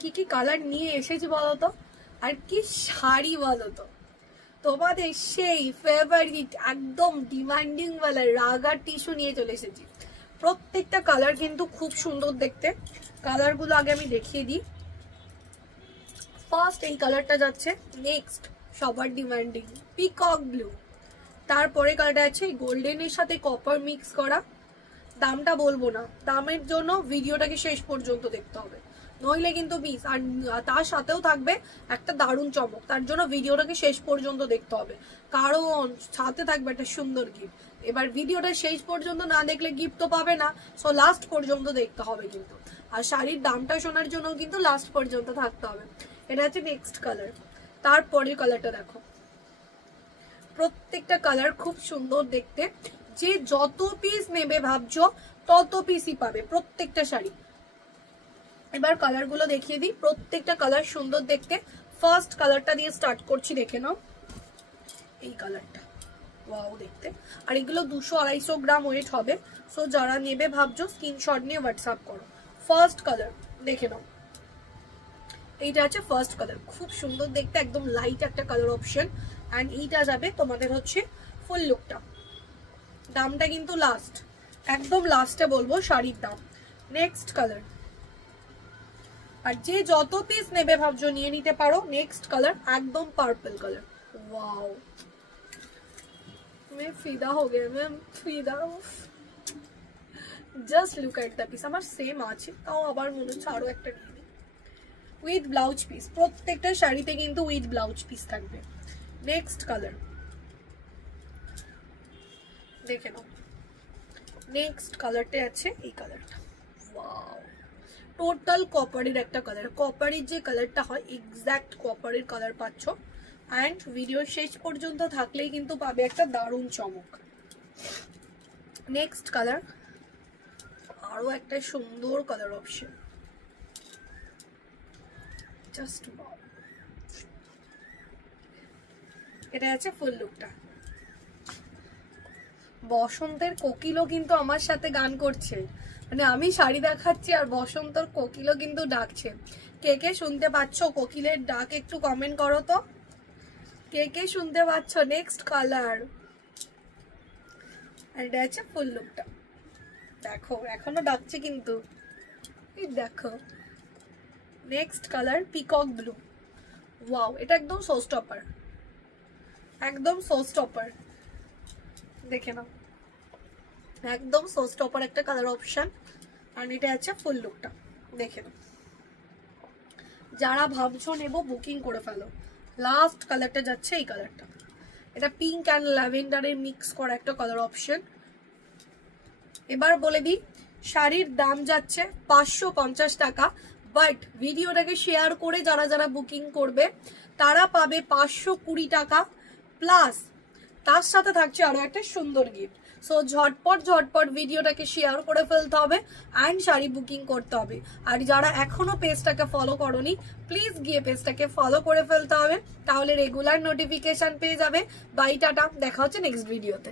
কি কি কালার নিয়ে এসেছি বলতো, আর কি শাড়ি বলতো। তোমাদের সেই ফেভারিট একদম ডিমান্ডিং ওয়ালা রাগা টিস্যু নিয়ে চলে এসেছি। প্রত্যেকটা কালার কিন্তু খুব সুন্দর দেখতে। কালারগুলো আগে আমি দেখিয়ে দিই। ফার্স্ট এই কালারটা যাচ্ছে, নেক্সট সবার ডিমান্ডিং পিকক ব্লু, তারপরে কালারটা আছে গোল্ডেনের সাথে কপার মিক্স করা। দামটা বলবো না, দামের জন্য ভিডিওটাকে শেষ পর্যন্ত দেখতে হবে, নইলে কিন্তু মিস। আর তার সাথেও থাকবে একটা দারুণ চমক, তার জন্য ভিডিওটাকে শেষ পর্যন্ত দেখতে হবে, কারণ সাথে থাকবে একটা সুন্দর গিফট। এবার ভিডিওটা শেষ পর্যন্ত না দেখলে গিফট তো পাবে না, সো লাস্ট পর্যন্ত দেখতে হবে কিন্তু। আর শাড়ির দামটা শোনার জন্য কিন্তু লাস্ট পর্যন্ত থাকতে হবে। এটা হচ্ছে নেক্সট কালার। তারপরের কালারটা দেখো, প্রত্যেকটা কালার খুব সুন্দর দেখতে। যে যত পিস নেবে ভাবছো তত পিসই পাবে প্রত্যেকটা শাড়ি। এবার কালারগুলো দেখিয়ে দিই, প্রত্যেকটা কালার সুন্দর দেখতে। ফার্স্ট কালারটা দিয়ে স্টার্ট করছি, দেখে নাও এই কালারটা, ওয়াও দেখতে। আর এগুলো 200-250 গ্রাম ওয়েট হবে। সো যারা নেবে ভাবছো স্ক্রিনশট নিয়ে হোয়াটসঅ্যাপ করো। ফার্স্ট কালার দেখে নাও, এইটা আছে ফার্স্ট কালার, খুব সুন্দর দেখতে, একদম লাইট একটা কালার অপশন। অ্যান্ড এইটা যাবে তোমাদের হচ্ছে ফুল লুকটা। দামটা কিন্তু লাস্ট, একদম লাস্টে বলবো শাড়ির দাম। নেক্সট কালার, আর যে যত পিস নেবে ভাবছো নিয়ে নিতে পারো। নেক্সট কালার একদম পার্পল কালার, ওয়াও मैं फिदा हो गया, मैं फिदा। Just look at the piece, আমার সেম আছে তাও আবার মনে হচ্ছে আরো একটা নিয়ে নিই। উইথ ব্লাউজ পিস, প্রত্যেকটা শাড়িতে কিন্তু উইথ ব্লাউজ পিস থাকবে। নেক্সট কালার দেখে নাও, নেক্সট কালারটা আছে এই কালারটা, ওয়াও টোটাল কপারের একটা কালার। কপারের যে কালারটা হয় এক্স্যাক্ট কপারের কালার পাচ্ছ। অ্যান্ড ভিডিও শেষ পর্যন্ত থাকলেই কিন্তু পাবে একটা দারুণ চমক। নেক্সট কালার, আরো একটা সুন্দর কালার অপশন, জাস্ট ওয়াও। এটা আছে ফুল লুকটা। বসন্তের কোকিলও কিন্তু আমার সাথে গান করছে, মানে আমি শাড়ি দেখাচ্ছি আর বসন্তর কোকিলও কিন্তু ডাকছে। কে কে শুনতে পাচ্ছ কোকিলের ডাক একটু কমেন্ট করো তো, কে কে শুনতে পাচ্ছ। নেক্সট কালার, আর এটা আছে ফুল লুকটা, দেখো এখনো ডাকছে কিন্তু, দেখো। Next colour peacock blue, wow এটা একদম শো স্টপার, একদম শো স্টপার, দেখে নাও একদম শো স্টপার একটা কালার অপশন। আর এটা আছে ফুল লুকটা, দেখে নাও। যারা ভাবছো নেবো বুকিং করে ফেলো। লাস্ট কালারটা যাচ্ছে এই কালারটা, এটা পিঙ্ক অ্যান্ড ল্যাভেন্ডারের মিক্স করা একটা কালার অপশন। এবার বলে দিই শাড়ির দাম যাচ্ছে 550 টাকা, বাট ভিডিওটাকে শেয়ার করে যারা যারা বুকিং করবে তারা পাবে 520 টাকা প্লাস, তার সাথে থাকছে আরো একটা সুন্দর গিফট। সো ঝটপট ভিডিওটাকে শেয়ার করে ফেলতে হবে অ্যান্ড শাড়ি বুকিং করতে হবে। আর যারা এখনো পেজটাকে ফলো করোনি প্লিজ গিয়ে পেজটাকে ফলো করে ফেলতে হবে, তাহলে রেগুলার নোটিফিকেশন পেয়ে যাবে। বাই টাটা, দেখা হচ্ছে নেক্সট ভিডিওতে।